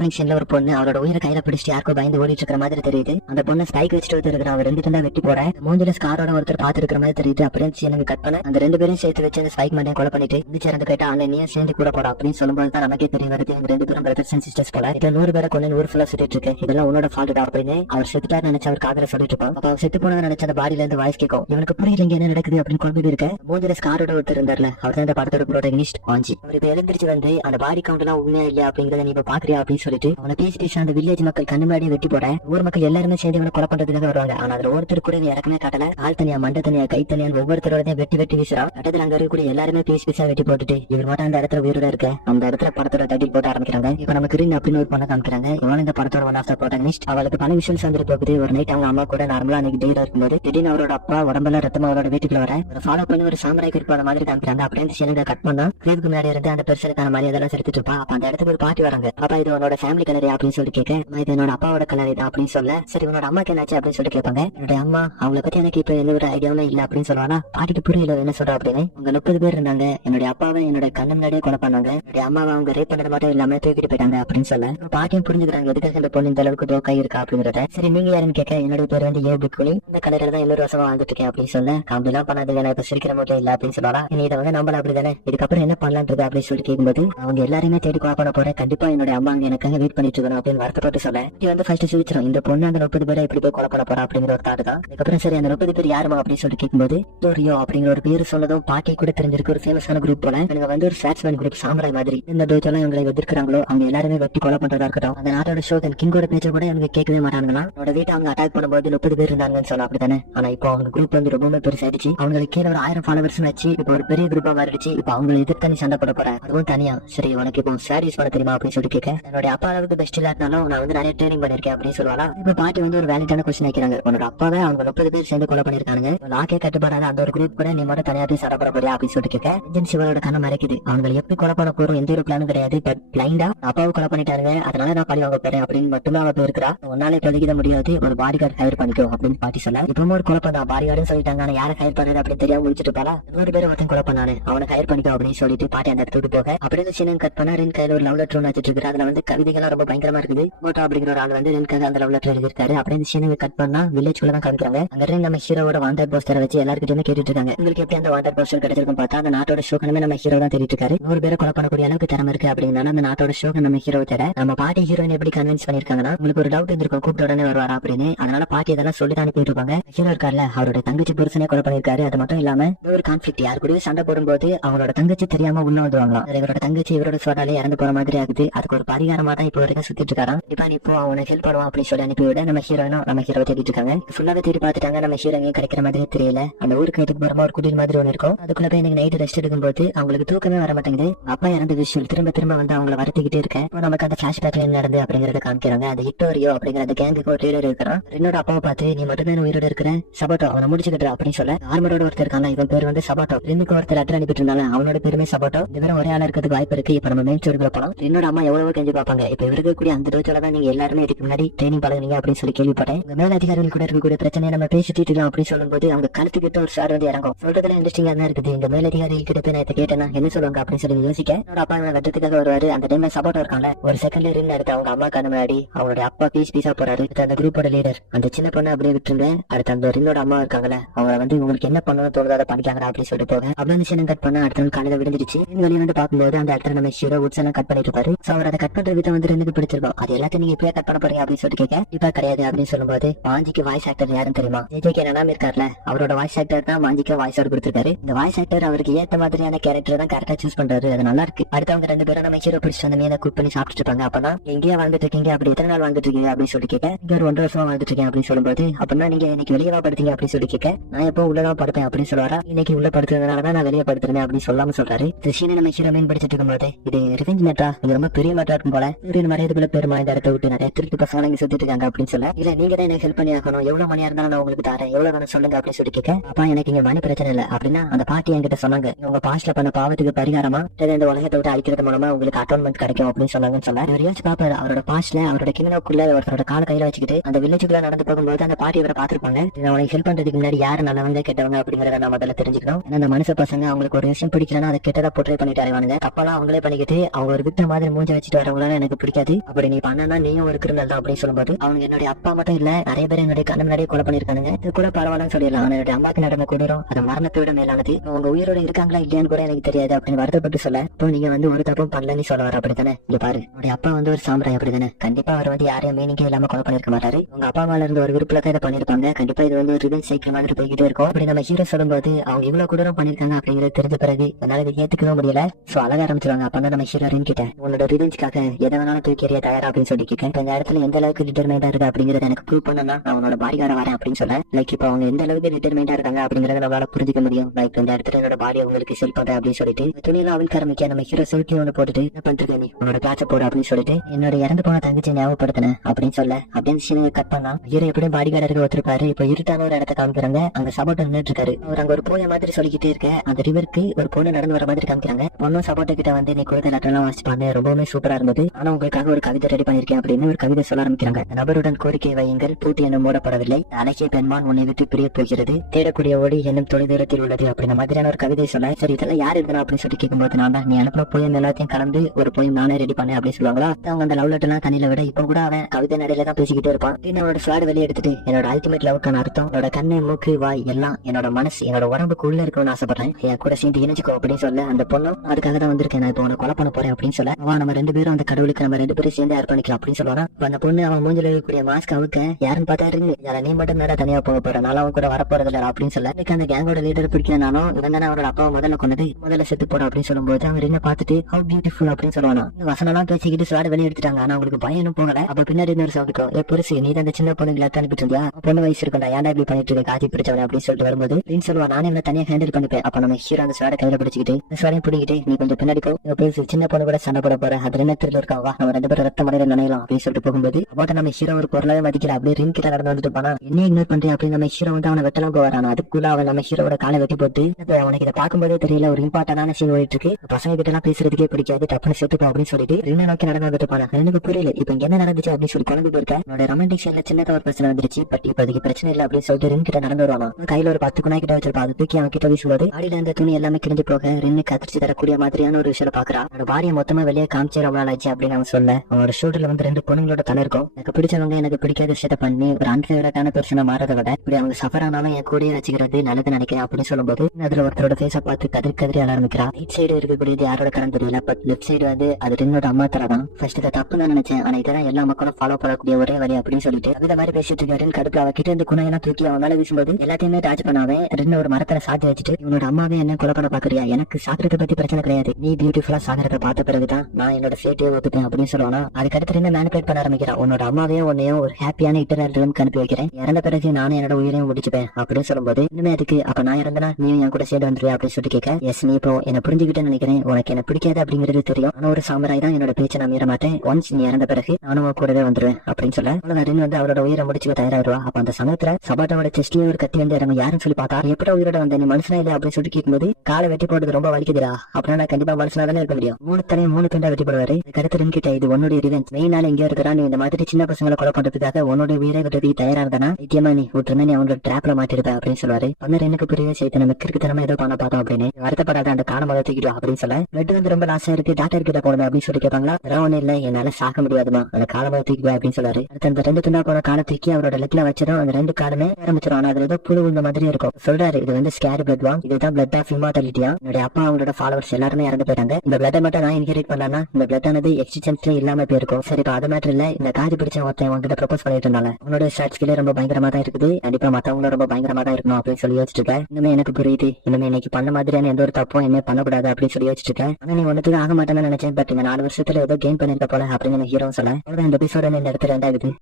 Opening சீன்ல ஒரு பொண்ணு அவரோட உயிரை கையில பிடிச்சிட்டு யாருக்கோ பயந்து ஓடிட்டு இருக்கிற மாதிரி தெரியுது. அந்த பொண்ணை ஸ்பைக் வச்சுட்டு ஒருத்தர் அவர் 2 துண்டா வெட்டி போற மூஞ்சில ஸ்காரோட ஒருத்தர் பாத்து இருக்கிற மாதிரி தெரியுது. அப்படியே சீனுக்கு கட் பண்ண அந்த 2 பேரும் சேர்த்து வச்சு அந்த ஸ்பைக் மட்டும் கொலை பண்ணிட்டு இந்த சேர்ந்து கேட்டா அந்த நீ சேர்ந்து கூட போறா அப்படின்னு சொல்லும்போது தான் நமக்கே தெரிய வருது இந்த 2 பேரும் பிரதர்ஸ் அண்ட் சிஸ்டர்ஸ் போல. இதுல 100 பேரை கொண்டு ஊர் ஃபுல்லா சுத்திட்டு இருக்கு. இதெல்லாம் உன்னோட ஃபால்ட் அப்படின்னு அவர் செத்துட்டாரு நினைச்ச அவர் காதல சொல்லிட்டு இருப்பான். அப்ப அவர் செத்து போனதை நினைச்ச அந்த பாடியில இருந்து வாய்ஸ் கேட்கும். இவனுக்கு புரியல இங்க என்ன நடக்குது அப்படின்னு குழம்பிட்டு இருக்க மூஞ்சில ஸ்காரோட ஒருத்தர் இருந்தார்ல அவர் தான் இந்த படத்தோட ப்ரோட்டகனிஸ்ட் வாஞ்சி. அவர் இப்ப எழுந்திரிச்சு வந்து அந்த பாடி கவுண்ட் எல்லாம் உண்மையா இல்லையா அப்படிங்கறத நீ இப்ப பாக்குறியா அப்படின்னு சொல்லிட்டு அவனை பேசி அந்த வில்லேஜ் மக்கள் கண்ணு முன்னாடி வெட்டி போறேன். ஊர் மக்கள் எல்லாருமே சேர்ந்து இவனை கொலை பண்றதுக்காக வருவாங்க. ஆனா அதுல ஒருத்தர் கூட இறக்கமே காட்டல. கால் தனியா மண்டை தனியா கை தனியா ஒவ்வொருத்தரோட வெட்டி வீசுறா. கட்டத்துல அங்க இருக்கக்கூடிய எல்லாருமே பீஸா வெட்டி போட்டுட்டு இவர் மட்டும் அந்த இடத்துல உயிரோட இருக்க அந்த இடத்துல படத்தோட டைட்டில் போட்டு ஆரம்பிக்கிறாங்க. இப்ப நமக்கு கிரீன் அப்படின்னு ஒரு பண்ண காமிக்கிறாங்க. இவன் இந்த படத்தோட ஒன் ஆஃப் த ப்ரோட்டகனிஸ்ட். அவளுக்கு பல விஷயம் வந்து போகுது. ஒரு நைட் அவங்க அம்மா கூட நார்மலா அன்னைக்கு டேல இருக்கும்போது திடீர்னு அவரோட அப்பா உடம்புல ரத்தமா அவரோட வீட்டுக்குள்ள வர ஒரு ஃபாலோ பண்ணி ஒரு சாமராய் குறிப்பாத மாதிரி காமிக்கிறாங்க. அப்படியே இந்த சீனை கட் பண்ணா கிரீவுக்கு முன்னாடி இருந்து அந்த பெருசலுக்கான மாதிரி அதெல்லாம் செலுத்திட்டு இருப்பா. அப்ப அந்த இடத்துக்கு ஒரு பாட்டி வராங்க. அப்பா இது உன்னோட ஃபேமிலி கலர் அப்படின்னு சொல்லி கேட்க இது என்னோட அப்பாவோட கலர் தான் அப்படின்னு சொல்ல சரி உன்னோட அம்மாக்கு என்னாச்சு அப்படின்னு சொல்லி கேட்பாங்க. என்னோட அம்மா அவங்களை பத்தி எனக்கு இப்ப எந்த ஒரு ஐடியாவும் இல்ல அப்படின்னு சொல்லுவானா. பாட்டிக்கு புரியல என்ன சொல்றா அப்படின்னு. உங்க 30 பேர் இருந்தாங்க. என்னுடைய அப்பாவை என்னோட கண்ணு முன்னாடியே கொலை பண்ணாங்க. என்னுடைய அம்மாவை அவங்க ரேப் பண்ணது மட்டும் இல்லாம தூக்கிட்டு போயிட்டாங்க அப்படின்னு சொல்ல பாட்டியும் புரிஞ்சுக்கிறாங்க எதுக்காக இந்த பொண்ணு இந்த அளவுக்கு தோக்கா இருக்கா அப்படிங்கறத. சரி நீங்க யாருன்னு கேட்க என்னோட பேர் வந்து ஏ பிக்குனி. இந்த கலர்ல தான் 7 வருஷமா வாழ்ந்துட்டு இருக்கேன் அப்படின்னு சொல்ல காமெடி எல்லாம் பண்ணாதீங்க நான் இப்ப சிரிக்கிற மட்டும் இல்ல அப்படின்னு சொல்லலாம். நீ இதை வந்து நம்பல அப்படிதானே இதுக்கப்புறம் என்ன பண்ணலான்றது அப்படின்னு சொல்லி கேட்கும்போது அவங்க எல்லாருமே தேடி கொலை பண்ண போறேன். கண்டிப்பா என்னோட அம்மா அங்க எனக்காக வெயிட் பண்ணிட்டு இருக்கணும் அப்படின்னு வருத்தப்பட்டு சொல்ல இது வந்து ஃபர்ஸ்ட் சிரிச்சிடும். இந்த பொண்ணு அந்த 30 பேரை எப்படி போய் கொலை பண்ண போறா அப்படிங்கிற ஒரு தாட் தான். அதுக்கப்புறம் சரி அந்த 30 பேர் யாருமா அப்படின்னு சொல்லி கேட்கும்போது டோரியோ அப்படிங்கிற ஒரு பேரு சொன்னதும் பாட்டி கூட தெரிஞ்சிருக்கு. ஒரு ஃபேமஸான குரூப் போல இவங்க வந்து ஒரு ஸ்வாட்ஸ்மேன் குரூப் சாமராய் மாதிரி. இந்த டோஜெல்லாம் இவங்களை எதிர்க்கிறாங்களோ அவங்க எல்லாருமே வெட்டி கொலை பண்றதா இருக்கட்டும். அந்த நாட்டோட ஷோகன் கிங்கோட பேச்ச கூட இவங்க கேட்கவே மாட்டாங்கன்னா அவனோட வீட்டை அவங்க அட்டாக் பண்ணும்போது 30 பேர் இருந்தாங்கன்னு சொல்ல அப்படித்தானே. ஆனா இப்போ அவங்க குரூப் வந்து ரொம்பவே பெருசாயிடுச்சு. அவங்களுக்கு கீழே ஒரு 1000 ஃபாலோவர்ஸ் வச்சு இப்போ ஒரு பெரிய குரூப்பா மாறிடுச்சு. இப்போ அவங்களை எதிர்த்து நீ சண்டை போட போற அதுவும் தனியா. சரி உனக்கு இப்போ சாரீஸ் பண்ண தெரியுமா அப்படின்னு சொல்லி கேட்க என்னோட அப்பா அளவுக்கு பெஸ்ட் இல்லாட்டாலும் நான் வந்து நிறைய ட்ரைனிங் பண்ணிருக்கேன் அப்படின்னு சொல்லுவாங்க. இப்ப பாட்டி வந்து ஒரு வேலிட்டான கொஸ்டின் வைக்கிறாங்க. உன்னோட அப்பாவே அவங்க 30 பேர் சேர்ந்து கொலை பண்ணிருக்காங்க. லாக்கே கட்டுப்படாத அந்த ஒரு குரூப் கூட நீ மட்டும் தனியா போய் சண்டை போட போறியா அப்படின்னு சொல்லி கேட்க இன்ஜின் சிவனோட கண்ணை மறைக்குது. அவங்க எப்படி கொலை பண்ண போறோம் எந்த ஒரு பிளானும் கிடையாது. பட் பிளைண்டா அப்பாவை கொலை பண்ணிட்டாங்க அதனால நான் பழி வாங்க போறேன் அப்படின்னு மட்டுமே அவ இருக்கிறா. உன்னால இப்போதைக்கு முடியாது ஒரு பாடி கார்டு ஹையர் பண்ணிக்கோ அப்படின்னு பாட்டி சொல்ல இப்பவும் ஒரு கொலை பண்ணா பாடி கார்டுன்னு சொல்லிட்டாங்க. ஆனா யாரை ஹையர் பண்றது அப்படின்னு தெரியாம முடிச்சுட்டு போல 100 பேர் ஒருத்தன் கொலை பண்ணானு அவனை ஹையர் பண்ணிக்கோ அப்படின்னு சொல்லிட்டு பாட்டி அந்த இடத்துக்கு போக அப்படியே சீனை கட் பண்ணா ரென் கையில ஒரு லவ் லெட்டர் வச்சிட்டு இருக்கு. அதுல வந்து கவிதைகள்லாம் ரொம்ப பயங்கரமா இருக்குது. மோட்டோ அப்படிங்கிற ஒரு ஆள் வந்து ரென்காக அந்த லவ் லெட்டர் எழுதிருக்காரு. அப்படியே இந்த சீனை கட் பண்ணா வில்லேஜ் குள்ள தான் காமிக்கிறாங்க. அங்க நம்ம ஹீரோட வாண்டட் போஸ்டரை வச்சு எல்லாருக்கிட்டயுமே கேட்டுட்டு இருக்காங்க. உங்களுக்கு எப்படி அந்த வாண்டட் போஸ்டர் கிடைச்சிருக்கும் பார்த்தா அந்த நாட்டோட ஷோகனமே நம்ம ஹீரோ தான் தெரிவிட்டு இருக்காரு. 100 பேரை கொலை பண்ணக்கூடிய அளவுக்கு திறமை இருக்கு அப்படின்னா அந்த நாட்டோட ஷோகன் நம்ம ஹீரோ தர நம்ம பாட்டி ஹீரோயின் எப்படி கன்வின்ஸ் பண்ணிருக்காங்கன்னா உங்களுக்கு ஒரு டவுட் இருந்திருக்கும் கூப்பிட்ட உடனே வருவாரா அப்படின்னு. அதனால பாட்டி இதெல்லாம் சொல்லி தான் அனுப்பிட்டு இருப்பாங்க. ஹீரோ இருக்கார்ல அவரோட தங்கச்சி புருஷனே கொலை பண்ணிருக்காரு. அது மட்டும் இல்லாம ஒரு கான்ஃபிளிக்ட் யாரு கூட சண்டை போடும்போது அவங்களோட தங்கச்சி தெரியாம உள்ள வந்துவாங்களாம். இவரோட தங்கச்சி இவரோட சோடாலே இறந்து போற மாதிரி ஆகுது. அதுக்கு ஒரு பரிகாரமா தான் இப்போ வரைக்கும் சுத்திட்டு இருக்காராம். இப்ப நீ இப்போ அவனுக்கு ஹெல்ப் பண்ணுவான் அப்படின்னு சொல்லி அனுப்பிவிட நம்ம ஹீரோயினும் நம்ம ஹீரோ தேடிட்டு இருக்காங்க. ஃபுல்லாவே தேடி பார்த்துட்டாங்க. நம்ம ஹீரோங்க கிடைக்கிற மாதிரி தெரியல. அந்த ஊருக்கு எடுத்து போறமா ஒரு குடில் மாதிரி ஒண்ணு இருக்கும். அதுக்குள்ள போய் இன்னைக்கு நைட் ரெஸ்ட் எடுக்கும்போது அவங்களுக்கு தூக்கமே வர மாட்டேங்குது. அப்பா இறந்த விஷயம் திரும்ப திரும்ப வந்து அவங்களை வருத்திக்கிட்டே இருக்கேன். இப்போ நமக்கு அந்த பிளாஷ்பேக்ல என்ன நடந்து அப்படிங்கறத காமிக்கிறாங்க. அந்த ஹிட்டோரியோ அப்படிங்கிற அந்த கேங்குக்கு ஒரு லீடர் இருக்கிறான். என்னோட அப்பாவை பார்த்து நீ மட்டும்தான் உயிரோட இருக்கிற சபாட்டோ அவனை முடிச்சுக்கிட்டு அப்படின்னு சொல்ல ஆர்மரோட ஒருத்தர் இருக்காங்க. இவன் பேர் வந்து சபாட்டோ. இன்னைக்கு ஒருத்தர் லெட்டர் அனுப்பிட்டு இருந்தாங்க. அவனோட பேருமே சபாட்டோ. இந்த பேரும் ஒரே ஆளா இருக்கிறதுக்கு வாய்ப்பு இருக்கு. இப்ப நம்ம மெயின் ஸ்டோரிக்குள்ள போலாம். என்னோட அம்மா எவ்வளவு கெஞ்சி பார்ப்பாங்க. இப்ப இவருக்கு கூடிய அந்த டோச்சோட தான் நீங்க எல்லாருமே இதுக்கு முன்னாடி ட்ரைனிங் பழகுனீங்க அப்படின்னு சொல்லி கேள்விப்பட்டேன். இந்த மேல அதிகாரிகள் கூட இருக்கக்கூடிய பிரச்சனையை நம்ம பேசிட்டு இருக்கோம் அப்படின்னு சொல்லும்போது அவங்க கழுத்துக்கிட்ட ஒரு சார் வந்து இறங்கும். சொல்றதுல இன்ட்ரெஸ்டிங்கா தான் இருக்குது. இந்த மேல அதிகாரிகள் கிட்ட போய் நான் கேட்டேன்னா என்ன சொல்லுவாங்க அப்படின்னு சொல்லி யோசிக்க என்னோட அப்பா வெட்டத்துக்காக வருவாரு. அந்த டைம்ல சபாட்டோ இருக்காங்க. ஒரு செகண்ட்ல இருந்து அடுத்து அவங்க அம்மா கண்ணு முன்னாடி அவங்களோட அப்பா பீஸா போறாரு. அந்த குரூப்போட லீடர் அந்த சின்ன பொண்ணு அப்படியே விட்டுருந்தேன். அடுத்து அந்த ரின்னோட அம்மா இருக்காங்கல்ல அவங்க வந்து உங்களுக்கு என்ன பண்ணணும் தோணுதோ அதை பண்ணிக்காங்க அப்படின்னு சொல்லிட்டு போக அப்படின்னு சீனை கட் பண்ண அடுத்த நாள் காலையில விழுந்துருச்சு. வெளியே வந்து பார்க்கும்போது அந்த இடத்துல நம்ம ஹீரோ உட்ஸ் எல்லாம் கட் பண்ணிட்டு இருப்பாரு. அவர் அதை கட் பண்ற விதம் வந்து எனக்கு பிடிச்சிருக்கும். அது எல்லாத்தையும் நீங்க இப்பயே கட் பண்ண போறீங்க அப்படின்னு சொல்லிட்டு கேட்க இப்ப கிடையாது அப்படின்னு சொல்லும்போது வாஞ்சிக்கு வாய்ஸ் ஆக்டர் யாருன்னு தெரியுமா? ஜேஜே நாம இருக்காருல அவரோட வாய்ஸ் ஆக்டர் தான் வாஞ்சிக்கு வாய்ஸ் ஓவர் கொடுத்திருக்காரு. இந்த வாய்ஸ் ஆக்டர் அவருக்கு ஏத்த மாதிரியான கேரக்டர் தான் கரெக்டா சூஸ் பண்றாரு. அது நல்லா இருக்கு. அடுத்தவங்க 2 பேரும் நம்ம ஹீரோ பிடிச்சிட்டு வந்து மீனை குக் பண்ணி சாப்பிட்டு இருப்பாங்க. அப்பதான் எங்கேயா வாழ்ந்துட்டு இருக்கீங்க அப்படி எத்தனை நாள் வாழ்ந்துட்டு இருக்கீங்க அப்படின்னு சொல்லி கேட்க இங்க ஒரு 1.5 வருஷமா வாழ்ந்துட்டு இருக்கேன் அப்படின்னு சொல்லும்போது அப்படின்னா நீங்க இன்னைக்கு வெளியவா படுத்தீங்க அப்படின்னு சொல்லி கேட்க நான் எப்போ உள்ளதான் படுப்பேன் அப்படின்னு சொல்லுவாரா. இன்னைக்கு உள்ள படுத்ததுனாலதான் நான் வெளியே படுத்துறேன் அப்படின்னு சொல்லாம சொல்றாரு. சீனை நம்ம ஹீரோ மீன் படிச்சிட்டு இருக்கும்போது இது ரிவெஞ்ச் மேட்டரா இது ரொம்ப பெரிய மேட்டரா இருக்கும் போல மறையதுக்குள்ள பெருமா இந்த இடத்த விட்டு நிறைய திருப்பி பசங்க இங்க சுத்திட்டு இருக்காங்க அப்படின்னு சொல்ல இல்ல நீங்க தான் எனக்கு ஹெல்ப் பண்ணி ஆகணும் எவ்வளவு மணியா இருந்தாலும் நான் உங்களுக்கு தரேன் எவ்வளவு வேணும் சொல்லுங்க அப்படின்னு சொல்லி கேட்க அப்பா எனக்கு இங்க மணி பிரச்சனை இல்ல அப்படின்னா அந்த பாட்டி என்கிட்ட சொன்னாங்க உங்க பாஸ்ட்ல பண்ண பாவத்துக்கு பரிகாரமா இந்த உலகத்தை விட்டு அழிக்கிறது மூலமா உங்களுக்கு அட்டோன்மெண்ட் கிடைக்கும் அப்படின்னு சொன்னாங்கன்னு சொல்ல இவர் யோசிச்சு பாப்பாரு. அவரோட பாஸ்ட்ல அவரோட கிணக்குள்ள ஒருத்தரோட கால கையில வச்சுக்கிட்டு அந்த வில்லேஜுக்குள்ள நடந்து போகும்போது அந்த பாட்டி இவரை பாத்துருப்பாங்க. அவனுக்கு ஹெல்ப் பண்றதுக்கு முன்னாடி யாரு நல்லவங்க கெட்டவங்க அப்படிங்கறத நான் முதல்ல தெரிஞ்சுக்கணும். அந்த மனுஷ பசங்க அவங்களுக்கு ஒரு விஷயம் பிடிக்கலன்னா அதை கெட்டதா போர்ட்ரே பண்ணிட்டு அறைவானுங்க. தப்பெல்லாம் அவங்களே பண்ணிக்கிட்டு அவங்க ஒரு வித்த மாதிரி மூஞ்ச வச்சுட்டு வரவங்களால எனக்கு எனக்கு பிடிக்காது, அப்படி நீ பண்ணனா நீயும் ஒரு கிரிமினல் தான் அப்படின்னு சொல்லும்போது அவங்க என்னுடைய அப்பா மட்டும் இல்ல நிறைய பேர் என்னுடைய கண்ணு முன்னாடியே கொலை பண்ணிருக்கானுங்க, இது கூட பரவாயில்லன்னு சொல்லிடலாம். ஆனா என்னுடைய அம்மாக்கு நடந்த கொடூரம் அது மரணத்தை விட மேலானது. உங்க உயிரோட இருக்காங்களா இல்லையான்னு கூட எனக்கு தெரியாது அப்படின்னு வருத்தப்பட்டு சொல்ல, இப்போ நீங்க ஒரு தப்பும் பண்ணலன்னு சொல்ல வர அப்படித்தானே? இங்க பாரு, உடைய அப்பா ஒரு சாம்பிராய் அப்படித்தானே, கண்டிப்பா அவர் யாரையும் மீனிங்கே இல்லாம கொலை பண்ணிருக்க மாட்டாரு. உங்க அப்பா மேல இருந்து ஒரு விருப்பல தான் இதை பண்ணிருப்பாங்க. கண்டிப்பா இது ஒரு ரிவெஞ்ச் சைக்கிள் மாதிரி போய்கிட்டே இருக்கும். அப்படி நம்ம ஹீரோ சொல்லும்போது அவங்க இவ்வளவு கொடூரம் பண்ணிருக்காங்க அப்படிங்கறது தெரிஞ்ச பிறகு என்னால இதை ஏத்துக்கவே முடியல. சோ அழக ஆரம்பிச்சிருவாங்க. அப்ப நம்ம ஹீரோயின் கிட்ட உன்னோட ரிவெஞ்சுக்காக எதை வேணாலும் தூக்கி எறிய தயாரா அப்படின்னு சொல்லி கேட்க, இந்த இடத்துல எந்த அளவுக்கு டிட்டர்மைண்டா இருக்கு அப்படிங்கறத எனக்கு ப்ரூவ் பண்ணா நான் உன்னோட பாடிகார வரேன் அப்படின்னு சொல்ல, லைக் இப்ப அவங்க எந்த அளவுக்கு டிட்டர்மைண்டா இருக்காங்க அப்படிங்கறத நம்மளால புரிஞ்சுக்க முடியும். லைக் இந்த இடத்துல என்னோட பாடி அவங்களுக்கு செல் பண்றேன் அப்படின்னு சொல்லிட்டு துணியெல்லாம் அவளுக்கு ஆரம்பிக்க நம்ம ஹீரோ செல்ஃபி ஒன்று போட்டுட்டு என்ன பண்றது நீ உன்னோட கிளாச்ச போடு அப்படின்னு சொல்லிட்டு என்னோட இறந்து போன தங்கச்சி ஞாபகப்படுத்தினேன் அப்படின்னு சொல்ல, அப்படின்னு சீனை கட் பண்ணா ஹீரோ எப்படியும் பாடிகாரருக்கு ஒருத்தருப்பாரு. இப்ப இருட்டான ஒரு இடத்த காமிக்கிறாங்க. அங்க சப்போர்ட் நின்றுட்டு இருக்காரு. அவர் அங்க ஒரு போய மாதிரி சொல்லிக்கிட்டே இருக்க, அந்த ரிவருக்கு ஒரு பொண்ணு நடந்து வர மாதிரி காமிக்கிறாங்க. பொண்ணும் சப்போர்ட் கிட்ட நீ கொடுத்த லெட்டர் எல்லாம் வாசிப்பாங்க, ரொம்பவுமே சூப்பரா இருந்தது. ஆனா உங்களுக்காக ஒரு கவிதை ரெடி பண்ணிருக்கேன் அப்படின்னு ஒரு கவிதை சொல்ல ஆரம்பிக்கிறாங்க. நபருடன் கோரிக்கை வையுங்கள், பூட்டி என்ன மூடப்படவில்லை, அழகிய பெண்மான் உன்னை விட்டு பிரிய போகிறது, தேடக்கூடிய ஒளி என்னும் தொலைதூரத்தில் உள்ளது அப்படின்ற மாதிரியான ஒரு கவிதை சொல்ல, சரி இதெல்லாம் யார் எழுதுனா அப்படின்னு சொல்லி கேட்கும்போது நான் தான், நீ அனுப்புற போயம் எல்லாத்தையும் கலந்து ஒரு போயம் நானே ரெடி பண்ணேன் அப்படின்னு சொல்லுவாங்களா. அவங்க அந்த லவ் லெட்டர் எல்லாம் தண்ணியில விட இப்ப கூட அவன் கவிதை நடையில தான் பேசிக்கிட்டே இருப்பான். என்னோட ஸ்வாட் வெளியே எடுத்துட்டு என்னோட அல்டிமேட் லவ்க்கான அர்த்தம் என்னோட கண்ணு மூக்கு வாய் எல்லாம் என்னோட மனசு என்னோட உடம்புக்கு உள்ள இருக்கணும்னு ஆசைப்படுறேன், என் கூட சேர்ந்து இணைச்சுக்கோ அப்படின்னு சொல்ல, அந்த பொண்ணும் அதுக்காக தான் வந்திருக்கேன், நான் இப்போ உன கொலை பண்ண போறேன் அப்படின்னு சொல்ல, நம்ம ரெண்டு பேரும் அந்த கடவுளுக்கு நம்ம ரெண்டு பேரும் சேர்ந்து அர்ப்பணிக்கலாம் அப்படின்னு சொல்லுவாங்க. அந்த பொண்ணு அவன் மூஞ்சில இருக்கக்கூடிய மாஸ்க் அவுக்க யாருன்னு பார்த்தா இருக்கு, நீ மட்டும் நேரம் தனியா போக போற, நானும் அவன் கூட வரப்போறது இல்ல அப்படின்னு சொல்ல, அந்த கேங்கோட லீடர் பிடிக்கிறனாலும் இவன் தானே அவரோட அப்பாவை முதல்ல கொண்டது, முதல்ல செத்து போற அப்படின்னு சொல்லும்போது அவன் என்ன பார்த்துட்டு ஹவ் பியூட்டிஃபுல் அப்படின்னு சொல்லுவானா. இந்த வசனம் எல்லாம் பேசிக்கிட்டு ஸ்வாட் வெளியே எடுத்துட்டாங்க. ஆனா அவங்களுக்கு பயம் இன்னும் போகல. அப்ப பின்னாடி இன்னொரு சவுண்டுக்கும், ஏ பெருசு நீ தான் அந்த சின்ன பொண்ணுங்களை அனுப்பிட்டு இருந்தா, பொண்ணு வயசு இருக்கா ஏன்டா இப்படி பண்ணிட்டு இருக்க காஜி பிடிச்சவன அப்படின்னு சொல்லிட்டு வரும்போது அப்படின்னு சொல்லுவா, நானே என்ன தனியா ஹேண்டில் பண்ணிப்பேன். அப்ப நம்ம ஹீரோ அந்த ஸ்வாட கையில பிடிச்சிக்கிட்டு இந்த ஸ்வாடையும் பிடிக்கிட்டு நீ கொஞ்சம் பின்னாடி போ, பெருசு சின்ன பொண்ணு கூட சண்டை போட போற, அதுல என்ன தெரியல இருக்கா, வா நம்ம ரெண்டு பேரும் ரத்த மலையில நினைலாம் அப்படின்னு சொல்லிட்டு போகும்போது அப்போ நம்ம ஹீரோ ஒரு பொருளாவே மதிக்கல, அப்படியே ரின் கிட்ட நடந்து வந்துட்டு போனா, என்ன இக்னோர் பண்றேன் அப்படின்னு நம்ம ஹீரோ அவனை வெட்டலாம் போவாரான். அதுக்குள்ள அவன் நம்ம ஹீரோட காலை வெட்டி போட்டு, அவனுக்கு இதை பார்க்கும்போதே தெரியல ஒரு இம்பார்ட்டன்டான சீன் ஓடிட்டு இருக்கு, பசங்க கிட்ட எல்லாம் பேசுறதுக்கே பிடிக்காது, டப்புனு செத்துப்பா அப்படின்னு சொல்லிட்டு ரின்னை நோக்கி நடந்து வந்துட்டு போனா. எனக்கு புரியல இப்ப என்ன நடந்துச்சு அப்படின்னு சொல்லி குழந்தை போயிருக்க, என்னோட ரொமான்டிக் சீன்ல சின்னதா ஒரு பிரச்சனை வந்துருச்சு, பட் இப்ப அதுக்கு பிரச்சனை இல்லை அப்படின்னு சொல்லிட்டு ரின் கிட்ட நடந்து வருவானா. கையில ஒரு 10 குணாய் கிட்ட வச்சிருப்பா, அது தூக்கி அவன் கிட்ட வீசும்போது அடியில அந்த துணி எல்லாமே கிழிஞ்சு போக ரின்னுக்கு அதிர்ச்சி தரக்கூடிய மாதிரியான ஒரு விஷயம் பாக்குறா. அவனோட பாடியை மொத்தமா வெளியே காமிச்சு ரொம்ப நாள் ஆச்சு அப்படின்னு அவன் சொல்ல, அவனோட ஷூட்ல 2 பொண்ணுங்களோட தலை இருக்கும். எனக்கு பிடிச்சவங்க எனக்கு பிடிக்காத விஷயத்த பண்ணி ஒரு அன்ஃபேவரட்டான பெர்சனை மாறதை விட இப்படி அவங்க சஃபர் ஆனாலும் என் கூடயே வச்சுக்கிறது நல்லது நினைக்கிறேன் அப்படின்னு சொல்லும்போது அதுல ஒருத்தரோட ஃபேஸை பார்த்து கதிரி அழ ஆரம்பிக்கிறா. ரைட் சைடு இருக்கக்கூடியது யாரோட கடன் தெரியல, பட் லெஃப்ட் சைடு அது ரின்னோட அம்மா தர தான். ஃபர்ஸ்ட் இதை தப்பு தான் நினைச்சேன், ஆனா இதெல்லாம் எல்லா மக்களும் ஃபாலோ பண்ணக்கூடிய ஒரே வழி அப்படின்னு சொல்லிட்டு அந்த மாதிரி பேசிட்டு இருக்காரு. கடுப்புல அவ கிட்ட இருந்து குணையெல்லாம் தூக்கி அவன் மேல வீசும்போது எல்லாத்தையுமே டாச் பண்ணாவே ரின்ன ஒரு மரத்துல சாத்தி வச்சுட்டு, இவனோட அம்மாவே என்ன கொலை பண்ண பாக்குறியா, எனக்கு சாகிறத பத்தி பிரச்சனை கிடையாது, நீ பியூட்டிஃபுல்லா சாகிறத பார்த்த பிறகுதான் நான் என்னோட சேட்டையை ஒத்துப்பேன் அப்படின்னு சொல்லுவானா. அதுக்கடுத்து ரின்ன மேனிபுலேட் பண்ண ஆரம்பிக்கிறான், உன்னோட அம்மாவையும் உன்னையும் ஒரு ஹாப்பியான இன்டர்னல் ரூமுக்கு அனுப்பி வைக்கிறேன், இறந்த பிறகு நானும் என்னோட உயிரையும் முடிச்சுப்பேன் அப்படின்னு சொல்லும்போது, இனிமே அதுக்கு அப்ப நான் இறந்தனா நீ என் கூட சேர்ந்து வந்துருவியா அப்படின்னு சொல்லி கேட்க, எஸ் நீ இப்போ என்ன புரிஞ்சுக்கிட்டேன்னு நினைக்கிறேன், உனக்கு என்ன பிடிக்காது அப்படிங்கிறது தெரியும், ஆனா ஒரு சாமராய் தான் என்னோட பேச்சை நான் மீற மாட்டேன், ஒன்ஸ் நீ இறந்த பிறகு நானும் கூடவே வந்துருவேன் அப்படின்னு சொல்ல, ரின் அவரோட உயிரை முடிச்சுக்க தயாராயிருவா. அப்ப அந்த சமயத்துல சபாட்டோட செஸ்ட்லயே ஒரு கத்தி இறங்க யாருன்னு சொல்லி பார்த்தா, எப்படி உயிரோட வந்த நீ மனுஷனா இல்ல அப்படின்னு சொல்லி கேட்கும்போது, காலை வெட்டி போடுறது ரொம்ப வலிக்குதுடா, அப்படின்னா நான் கண்டிப்பா மனுஷனா தானே இருக்க முடியும், 3 தலையும் 3 துண்டா வெட்டி போடுவாரு. அதுக்கடுத்து ரின் கிட்ட இது உன்னுடைய ரிவெஞ்ச், மெயினால எங்க இருக்கிறா, நீ இந்த மாதிரி சின்ன பசங்களை கொலை பண்றதுக்காக உன்னோட உயிரை விடுறதுக்கு தயாரா இருந்தானா நிச்சயமா நீ விட்டுருந்தா நீ அவங்களோட ட்ராப்ல மாட்டிருப்ப அப்படின்னு சொல்லுவாரு. வந்து எனக்கு புரியவே செய்து நம்ம கிறுக்குத்தனமா ஏதோ பண்ண பார்த்தோம் அப்படின்னு, வருத்தப்படாத அந்த காண முதல் தூக்கிடும் அப்படின்னு சொல்ல, பிளட் ரொம்ப லாஸா இருக்கு, டாக்டர் கிட்ட போகணும் அப்படின்னு சொல்லி கேட்பாங்களா. அதெல்லாம் ஒண்ணு இல்ல, என்னால சாக்க முடியாதுமா, அந்த கால முதல் தூக்கிடுவா அப்படின்னு சொல்லுவாரு. அடுத்து அந்த 2 துண்டா போன காலை தூக்கி அவரோட லெக்ல வச்சிடும், அந்த 2 காலுமே ஆரம்பிச்சிடும். ஆனா அதுல ஏதோ புழு இந்த மாதிரி இருக்கும். சொல்றாரு இது ஸ்கேரி பிளட் வாங், இதுதான் பிளட் ஆஃப் இம்மார்டாலிட்டியா, என்னுடைய அப்பா அவங்களோட ஃபாலோவர்ஸ் எல்லாருமே இறந்து போயிட்டாங்க, இந்த பிளட்டை மட்டும் நான் இன்ஹெரிட் பண்ணா இந்த பிளட் ஆனது எக்ஸ்டென்ஸ்ல இல்லாம போயிருக்கும். சரி இப்ப அது மேட்டர் இல்ல, இந்த காது பிடிச்ச ஒருத்தன் உங்ககிட்ட ப்ரொபோஸ் பண்ணிட்டு இருந்தாங்க, உன்னோட ஸ்டாட்ஸ்கிலே ரொம்ப பயங்கரமா தான் இருக்குது, கண்டிப்பா மத்தவங்களும் ரொம்ப பயங்கரமா தான் இருக்கணும் அப்படின்னு சொல்லி யோசிச்சுட்டு இருக்கேன். இன்னுமே எனக்கு புரியுது, இன்னுமே இன்னைக்கு பண்ண மாதிரியான எந்த ஒரு தப்பும் என்ன பண்ணக்கூடாது அப்படின்னு சொல்லி யோசிச்சுட்டு இருக்கேன். ஆனா நீ ஒன்னுக்கு ஆக மாட்டேன்னு நினைச்சேன், பட் இந்த 4 வருஷத்துல ஏதோ கெயின் பண்ணிருக்க போல அப்படின்னு ஹீரோ சொல்ல, இந்த எபிசோட இந்த இடத்துல ரெண்டாகுது.